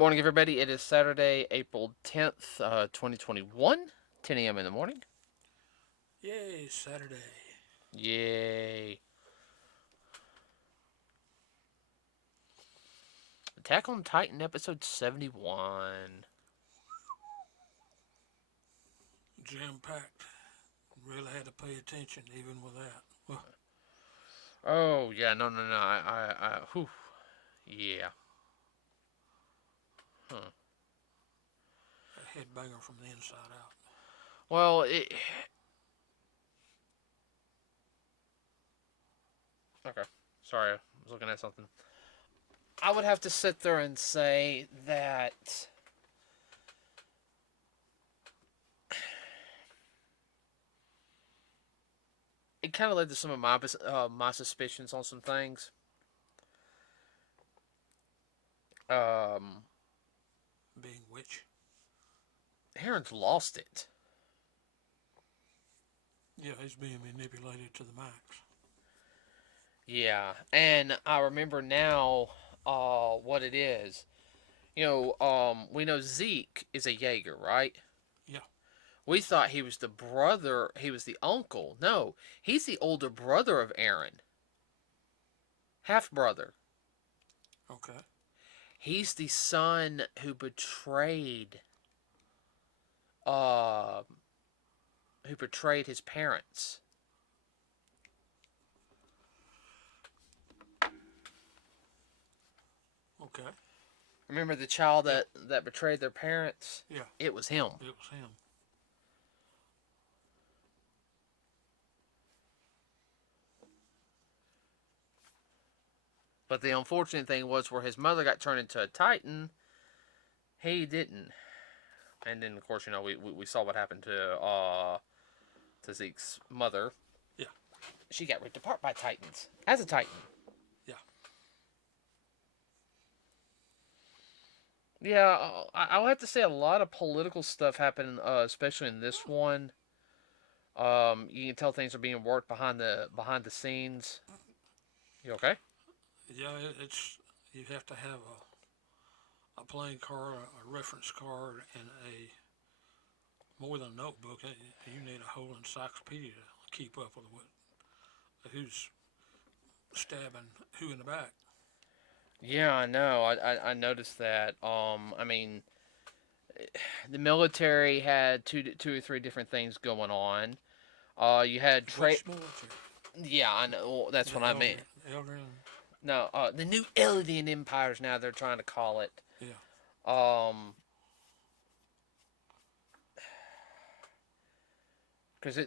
Morning, everybody. It is Saturday, April 10th, 2021, 10 a.m. in the morning. Yay, Saturday. Yay. Attack on Titan, episode 71. Jam packed. Really had to pay attention even with that. Well, Oh, yeah, no. Whew. Yeah. Huh. a headbanger from the inside out. Well, okay. Sorry, I was looking at something. I would have to sit there and say that it kind of led to some of my suspicions on some things. Um, Being which? Heron's lost it. Yeah, he's being manipulated to the max. Yeah, and I remember now what it is. We know Zeke is a Jaeger, right? Yeah. We thought he was the brother, he was the uncle. No, he's the older brother of Aaron. Half brother. Okay. He's the son uh who betrayed his parents. Okay. Remember the child Yeah. that betrayed their parents? Yeah. It was him. It was him. But the unfortunate thing was where his mother got turned into a Titan, he didn't. And then, of course, we saw what happened to Zeke's mother. Yeah. She got ripped apart by Titans as a Titan. Yeah. Yeah, I'll have to say a lot of political stuff happened, especially in this one. You can tell things are being worked behind the scenes. You okay? Yeah, it's you have to have a playing card, a reference card, and a more than a notebook. You need a whole encyclopedia to keep up with who's stabbing who in the back. Yeah, I know. I noticed that. I mean, the military had two or three different things going on. You had Which military? Yeah, I know. Well, that's The what I meant. Elder, No, the new Eldian empires now they're trying to call it. yeah. Um, because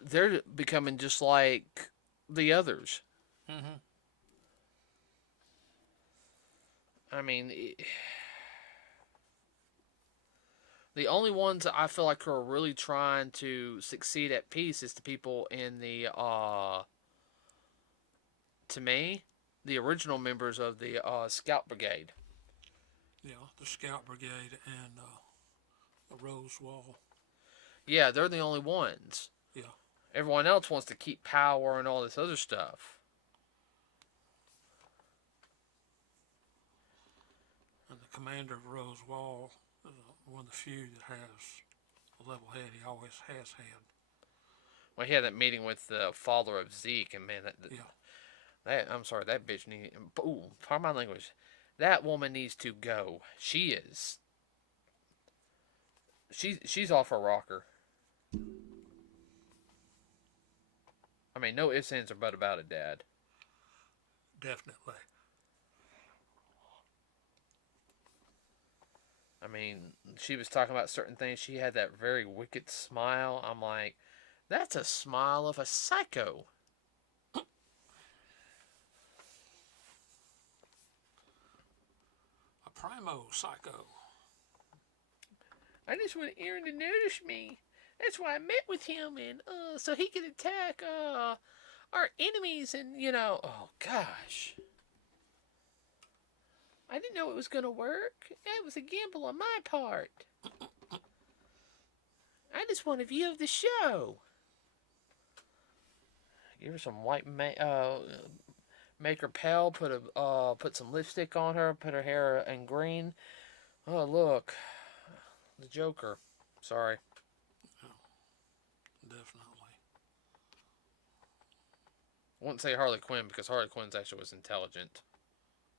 they're becoming just like the others. Mm-hmm. I mean, the only ones that I feel like are really trying to succeed at peace is the people in the to me, the original members of the Scout Brigade. Yeah, the Scout Brigade and the Rose Wall. Yeah, they're the only ones. Yeah, Everyone else wants to keep power and all this other stuff. and the commander of Rose Wall is one of the few that has a level head. He always has had. Well, he had that meeting with the father of Zeke, and man, Yeah, I'm sorry, that bitch need. Ooh, pardon my language. That woman needs to go. She is. She's off her rocker. I mean, no ifs, ands, or but about it, Dad. definitely. I mean, she was talking about certain things. She had that very wicked smile. I'm like, that's a smile of a psycho. A primo psycho. I just want Aaron to notice me. That's why I met with him, and so he could attack our enemies, and oh gosh. I didn't know it was gonna work. It was a gamble on my part. I just want a view of the show. Give her some make her pale. Put some lipstick on her. Put her hair in green. Oh, look. The Joker. Sorry. Yeah, definitely. I wouldn't say Harley Quinn because Harley Quinn's actually was intelligent.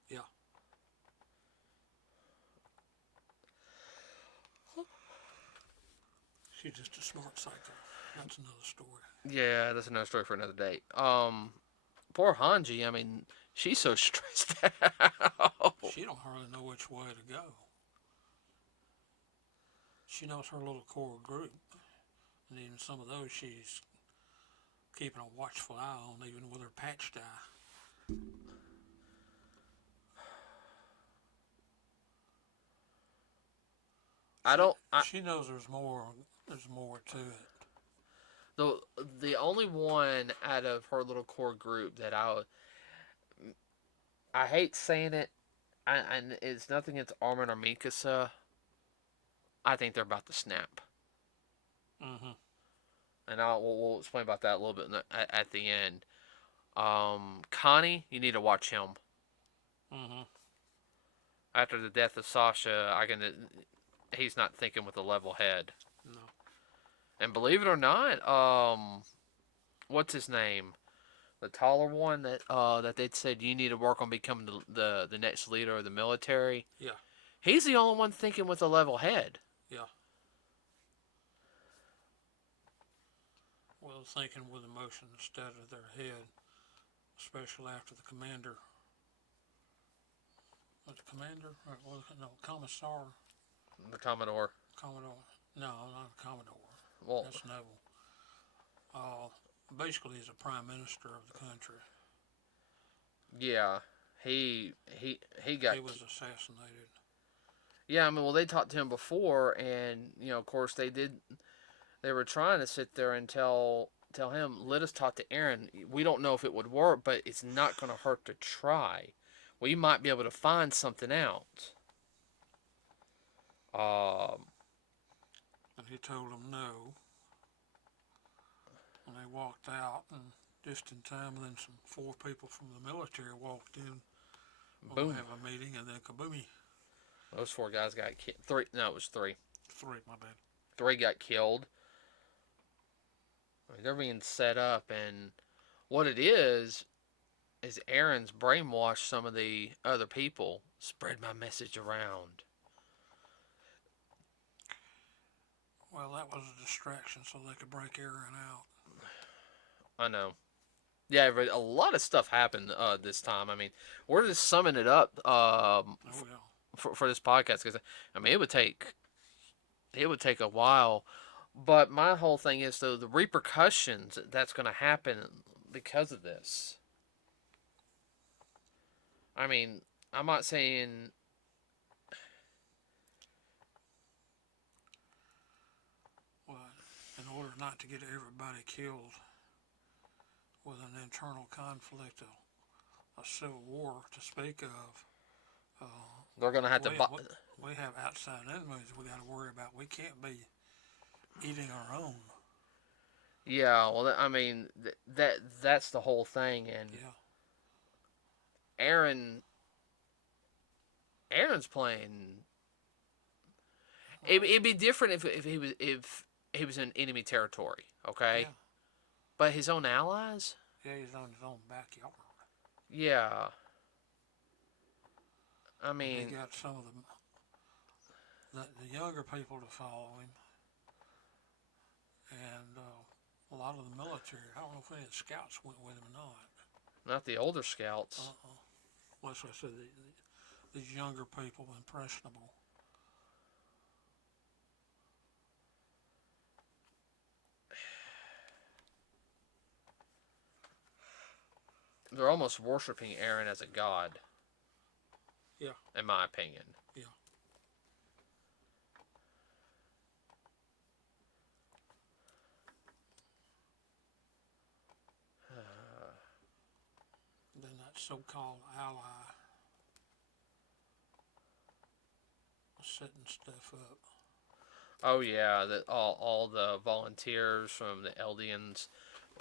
Yeah. She's just a smart psycho. That's another story. Yeah, that's another story for another day. Poor Hanji. I mean, she's so stressed out. She don't hardly know which way to go. She knows her little core group, and even some of those she's keeping a watchful eye on, even with her patched eye. I She don't. she knows there's more. There's more to it. the the only one out of her little core group that I hate saying it, and it's nothing against Armin or Mikasa. I think they're about to snap, Mm-hmm. and we'll explain about that a little bit at the end. Connie, you need to watch him. Mm-hmm. After the death of Sasha, he's not thinking with a level head. No. And believe it or not, what's his name? The taller one that they said you need to work on becoming the next leader of the military. Yeah. He's the only one thinking with a level head. Yeah. Well, thinking with emotion instead of their head, especially after the commander. Was it commander? Or was it, no, commissar? The Commodore. Commodore. No, not a commodore. Well, That's naval. Basically, he's a prime minister of the country. yeah, he got. He was assassinated. Yeah, I mean, well, they talked to him before, and of course, they did. They were trying to sit there and tell him, let us talk to Aaron. We don't know if it would work, but it's not going to hurt to try. We might be able to find something out. Um, And he told them no. And they walked out, and just in time, and then some 4 people from the military walked in. We'll boom. have a meeting, and then kaboomy. Those 4 guys got killed. Three. No, it was three. 3, my bad. 3 got killed. I mean, they're being set up, and what it is Aaron's brainwashed some of the other people. Spread my message around. Well, that was a distraction so they could break Aaron out. I know. Yeah, a lot of stuff happened this time. I mean, we're just summing it up Oh, yeah. for this podcast because I mean it would take a while. But my whole thing is though the repercussions that's going to happen because of this. I mean, I'm not saying. Well, in order not to get everybody killed with an internal conflict, a civil war to speak of, They're going to have to. we have outside enemies we got to worry about. We can't be eating our own. Yeah, well, I mean that's the whole thing, and Yeah. Aaron's playing. It'd be different if he was in enemy territory, okay? Yeah. But his own allies, Yeah, he's on his own backyard. yeah. I He mean, got some of the younger people to follow him, and a lot of the military. I don't know if any of the scouts went with him or not. not the older scouts. Well, that's what I said. These younger people, impressionable. They're almost worshiping Aaron as a god. Yeah. In my opinion. Yeah. Then that so-called ally was setting stuff up. Oh yeah, that all the volunteers from the Eldians,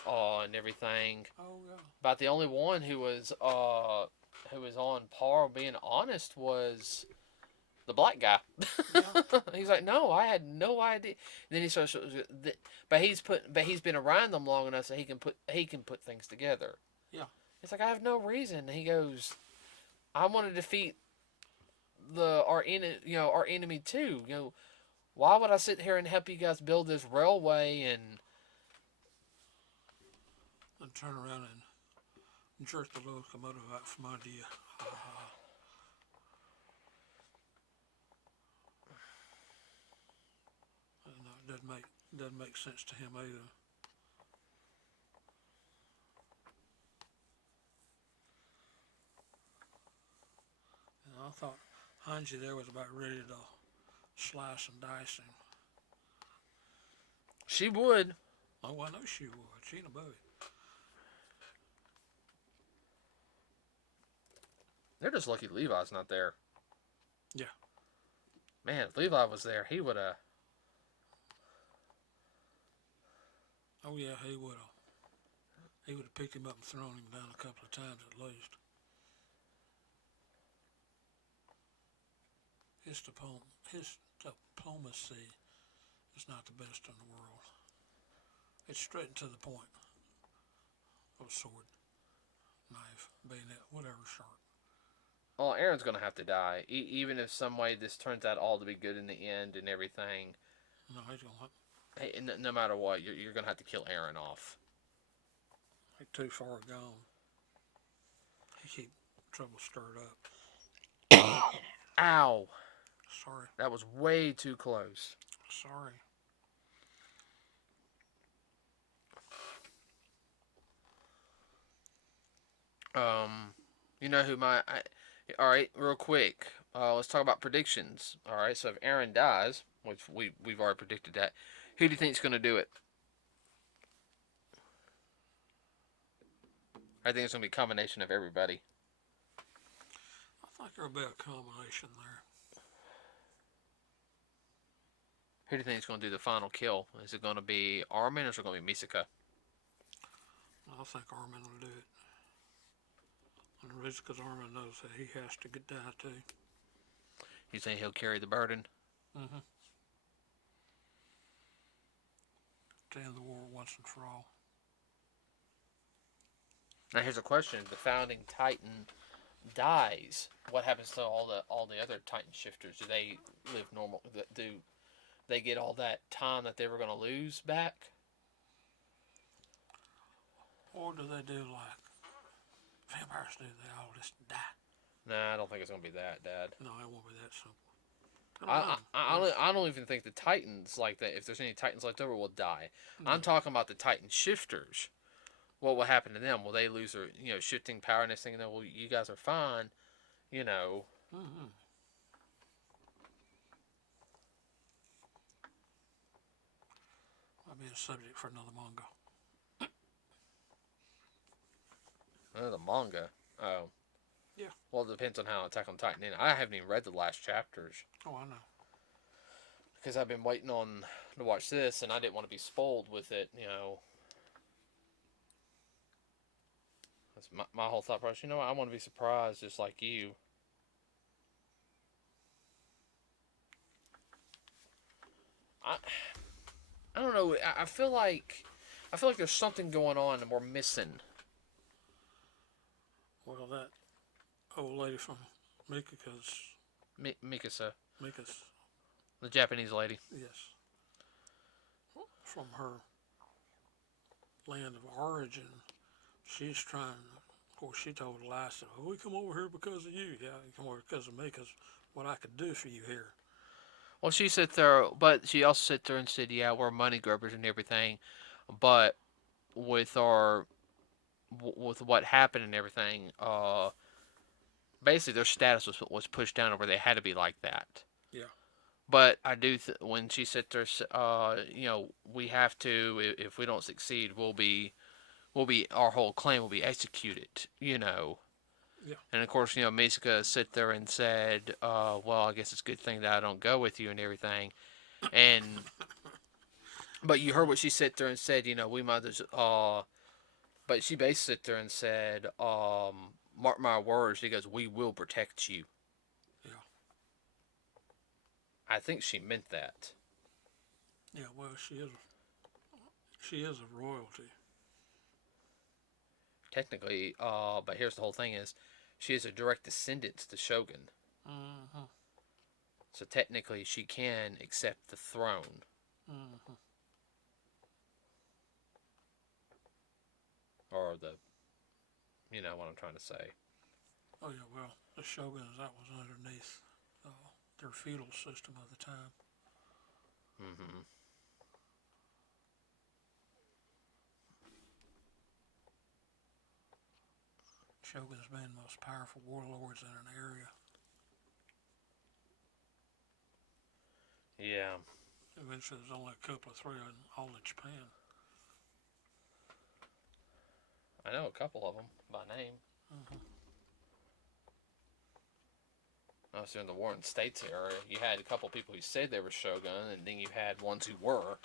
and everything. Oh yeah. About the only one who was on par being honest was the black guy. Yeah. He's like, no, I had no idea. Then he starts, but he's been around them long enough so he can put things together. Yeah. It's like I have no reason. And he goes, I want to defeat our enemy too. Why would I sit here and help you guys build this railway and turn around and jerk the locomotive out from under you. No, it doesn't make sense to him either. And I thought Hanji there was about ready to slice and dice him. she would? Oh, I know she would. She ain't above it. They're just lucky Levi's not there. Yeah. Man, if Levi was there, he would have. Oh yeah, he would have. He would have picked him up and thrown him down a couple of times at least. His diplomacy is not the best in the world. It's straight and to the point. A sword, knife, bayonet, whatever sharp. Well, Aaron's gonna have to die, even if some way this turns out all to be good in the end and everything. No, he's gonna. Hey, no matter what, you're gonna have to kill Aaron off. He's too far gone. He keep trouble stirred up. Ow! Sorry. That was way too close. Sorry. You know who all right, real quick. Let's talk about predictions. All right, so if Aaron dies, which we've already predicted that, who do you think's going to do it? I think it's going to be a combination of everybody. I think there'll be a combination there. Who do you think is going to do the final kill? Is it going to be Armin or is it going to be Misaka? I think Armin will do it. And the reason because Armin knows that he has to die too. You think he'll carry the burden? Mm-hmm. To end the war once and for all. Now here's a question: if the founding Titan dies, what happens to all the other Titan shifters? Do they live normal? Do they get all that time that they were going to lose back? Or do they do like vampires do? They all just die. Nah, I don't think it's going to be that, Dad. No, it won't be that simple. I don't even think the Titans like that. If there's any Titans left over, will die. No. I'm talking about the Titan shifters. What will happen to them? Will they lose their shifting power and this thing? And then, well, you guys are fine. Mm-hmm. Might be a subject for another manga. Another manga? Oh. Yeah. Well, it depends on how Attack on Titan ends. I haven't even read the last chapters. Oh, I know. Because I've been waiting to watch this, and I didn't want to be spoiled with it, That's my whole thought process. You know what? I want to be surprised just like you. I don't know. I feel like there's something going on and we're missing. Well, that old lady from Mikasa. Mikasa. The Japanese lady. Yes. From her land of origin, she's trying. Of course, she told Eliza, "Oh, we come over here because of you. Yeah, we come over because of me. Because what I could do for you here." Well, she sat there, but she also sat there and said, "Yeah, we're money grubbers and everything, but with what happened and everything, basically their status was pushed down to where they had to be like that." Yeah. But I do when she sat there, we have to. If we don't succeed, we'll be our whole clan will be executed. Yeah. And of course, Misaka sat there and said, well, I guess it's a good thing that I don't go with you and everything. And but you heard what she sat there and said, we might as but she basically sat there and said, mark my words, she goes, we will protect you. Yeah. I think she meant that. Yeah, well, she is a royalty. Technically, but here's the whole thing is, she is a direct descendant to the Shogun. Mm-hmm. So technically, she can accept the throne. Mm-hmm. Or the, you know what I'm trying to say. Oh yeah, well, the shoguns, that was underneath their feudal system of the time. Mm-hmm. Shoguns being the most powerful warlords in an area. Yeah. Eventually, there's only a couple of three in all of Japan. I know a couple of them by name. Mm-hmm. I was during the Warring States era. You had a couple people who said they were Shogun, and then you had ones who were.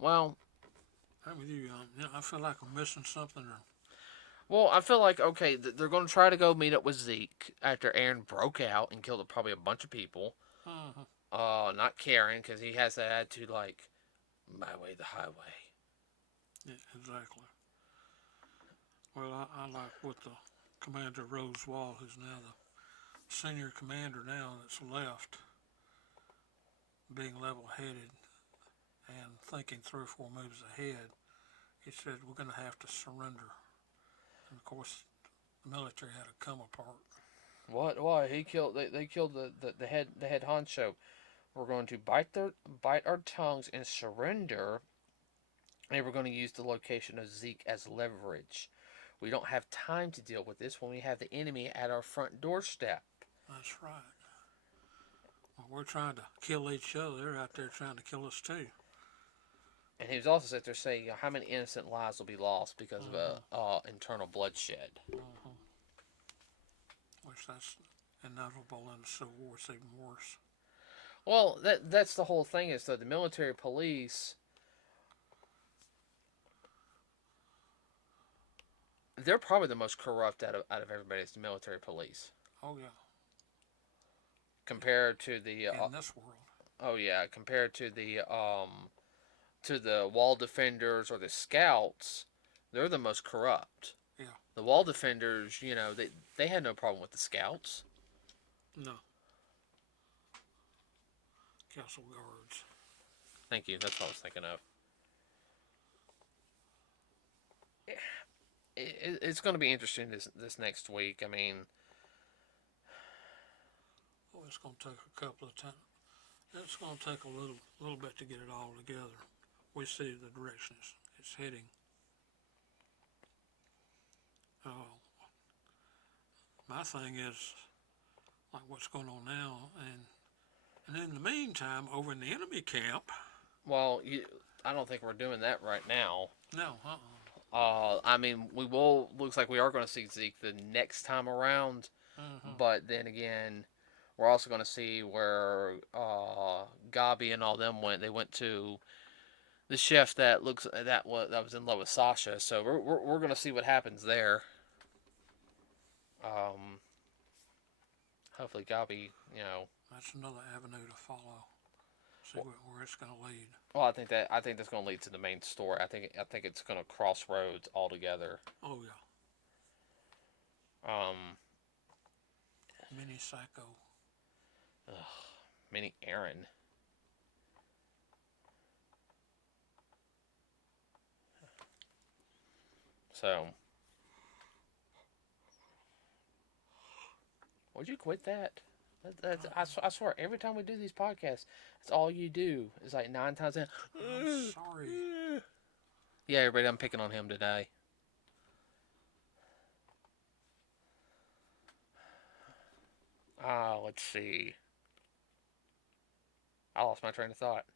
Well, I'm with you. I feel like I'm missing something. I feel like, okay, they're going to try to go meet up with Zeke after Aaron broke out and killed probably a bunch of people. Mm-hmm. Not Karen, because he has that attitude like, my way, the highway. Yeah, exactly. Well, I like what the Commander Rose Wall, who's now the senior commander now that's left, being level-headed and thinking 3 or 4 moves ahead. He said, we're going to have to surrender. And of course, the military had to come apart. What? Why? He killed. They killed the head honcho. We're going to bite our tongues and surrender. And we're going to use the location of Zeke as leverage. We don't have time to deal with this when we have the enemy at our front doorstep. That's right. Well, we're trying to kill each other. They're out there trying to kill us too. And he was also sitting there saying, how many innocent lives will be lost because of internal bloodshed. Mm-hmm. Which that's inevitable in the Civil War. It's even worse. Well, that's the whole thing is that the military police, they're probably the most corrupt out of everybody. It's the military police. Oh yeah. Compared to the in this world. Oh yeah, compared to the wall defenders or the scouts, they're the most corrupt. Yeah. The wall defenders, they had no problem with the scouts. No. Castle guards. Thank you. That's what I was thinking of. It's going to be interesting this next week. I mean, it's going to take a couple of times. It's going to take a little bit to get it all together. We see the direction it's heading. My thing is like what's going on now, and in the meantime, over in the enemy camp. Well, I don't think we're doing that right now. No. I mean, we will. Looks like we are going to see Zeke the next time around, but then again, we're also going to see where Gabi and all them went. They went to the chef that was in love with Sasha. So we're going to see what happens there. Hopefully, Gabi, That's another avenue to follow. See where it's going to lead. Well, I think that's going to lead to the main story. I think it's going to cross roads altogether. Oh yeah. Mini Psycho. Mini Aaron. So, would you quit that? I swear, every time we do these podcasts, that's all you do. It's like 9 times in. I'm sorry. Yeah, everybody, I'm picking on him today. Let's see. I lost my train of thought.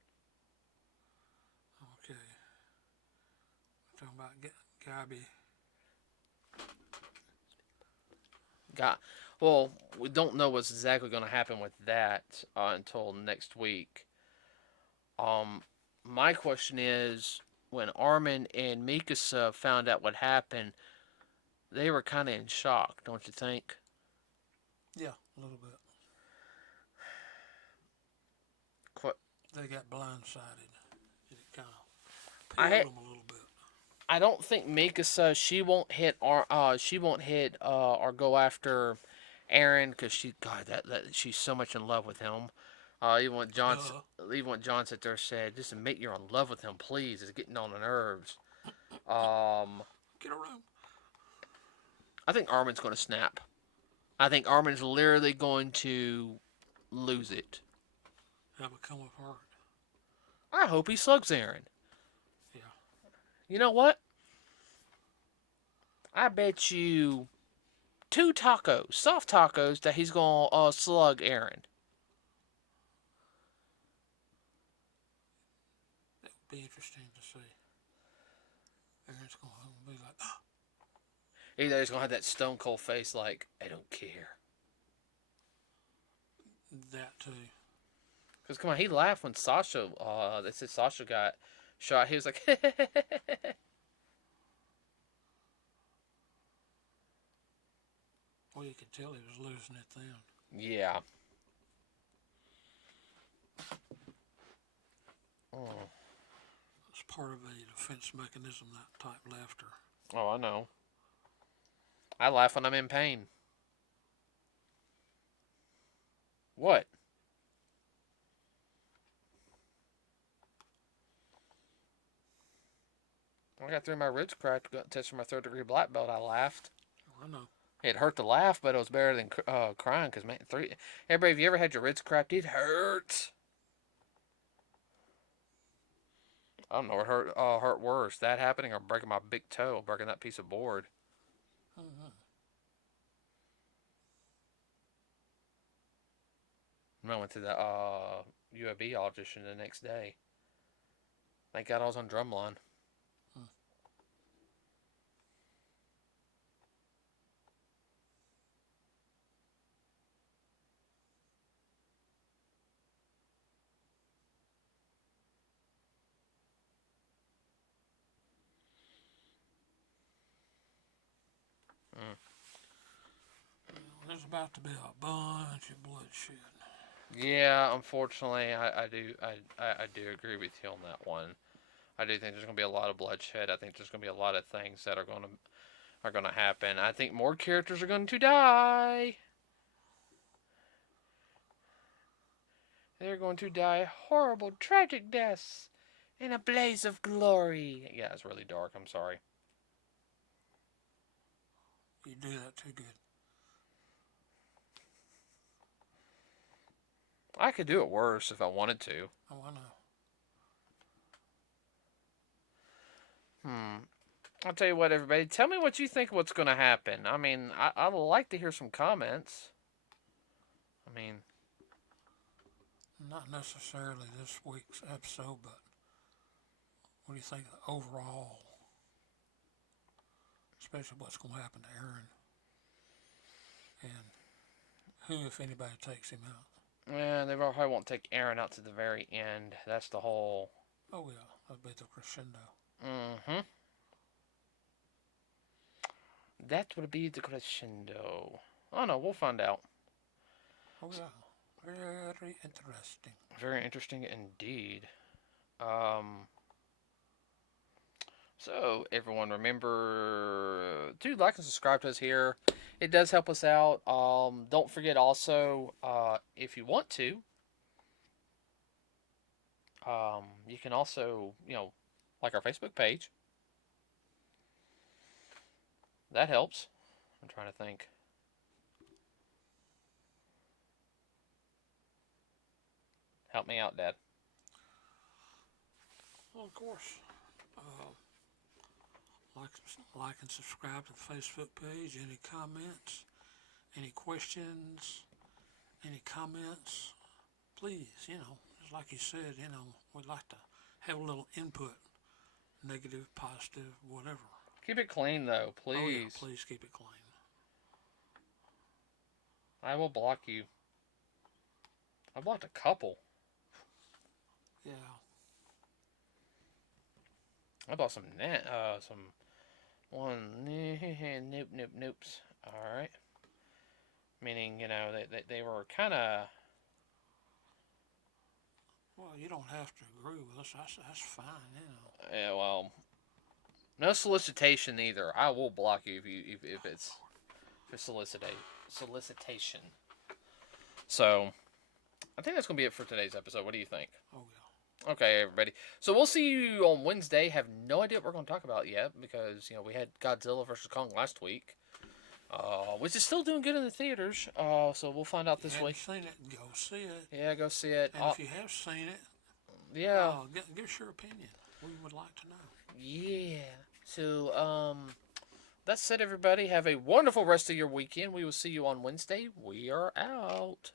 Okay. We're talking about Gabi. Well, we don't know what's exactly going to happen with that until next week. My question is, when Armin and Mikasa found out what happened, they were kind of in shock, don't you think? Yeah, a little bit. Qu- They got blindsided. It kind of I peeled ha- them a little bit. I don't think Mikasa she won't hit or go after Aaron because that she's so much in love with him. Even when Duh. John sat there said, just admit you're in love with him, please. It's getting on the nerves. Um, Get a room. I think Armin's going to snap. I think Armin's literally going to lose it. Have it come apart. I hope he slugs Aaron. Yeah. You know what? I bet you 2 tacos, soft tacos, that he's going to slug Aaron. It would be interesting to see. Aaron's going to be like, oh. Either he's going to have that stone cold face like, I don't care. That too. Because, come on, he laughed when Sasha, they said Sasha got shot. He was like, Well, you could tell he was losing it then. yeah. Oh. It's part of a defense mechanism, that type laughter. Oh, I know. I laugh when I'm in pain. What? I got through my ribs cracked, got tested for my 3rd-degree black belt. I laughed. Oh, I know. It hurt to laugh, but it was better than crying. Cause man, everybody, have you ever had your ribs cracked? It hurts. I don't know what hurt worse, that happening or breaking my big toe, breaking that piece of board. Mm-hmm. I went to the UAB audition the next day. Thank God I was on drumline. Mm. There's about to be a bunch of bloodshed. Yeah, unfortunately, I do agree with you on that one. I do think there's going to be a lot of bloodshed. I think there's going to be a lot of things that are going to happen. I think more characters are going to die. They're going to die horrible, tragic deaths in a blaze of glory. Yeah, it's really dark. I'm sorry. You do that too good. I could do it worse if I wanted to. Oh, I know. I'll tell you what, everybody. Tell me what you think what's going to happen. I mean, I'd like to hear some comments. I mean, Not necessarily this week's episode, but what do you think overall? Especially what's going to happen to Aaron. And who, if anybody, takes him out. yeah, they probably won't take Aaron out to the very end. That's the whole... Oh, yeah. That'll be the crescendo. Mm-hmm. That would be the crescendo. Oh, no, we'll find out. Oh, yeah. Very interesting. Very interesting indeed. So, everyone, remember to like and subscribe to us here. It does help us out. Don't forget also, if you want to, you can also, like our Facebook page. That helps. I'm trying to think. Help me out, Dad. Well, of course. Like and subscribe to the Facebook page. Any comments, any questions, any comments, please, just like you said, we'd like to have a little input, negative, positive, whatever. Keep it clean, though, please. Oh, yeah, please keep it clean. I will block you. I blocked a couple. Yeah. I bought some noopes. All right, meaning they were kind of. Well, you don't have to agree with us. That's fine. Yeah, well, no solicitation either. I will block you if it's for solicitation. So I think that's gonna be it for today's episode. What do you think? Oh yeah. Okay, everybody. So we'll see you on Wednesday. Have no idea what we're going to talk about yet because we had Godzilla versus Kong last week, which is still doing good in the theaters. So we'll find out this week. If you haven't seen it, go see it. Yeah, go see it. And if you have seen it, yeah, give us your opinion. We would like to know. Yeah. So that's it, everybody. Have a wonderful rest of your weekend. We will see you on Wednesday. We are out.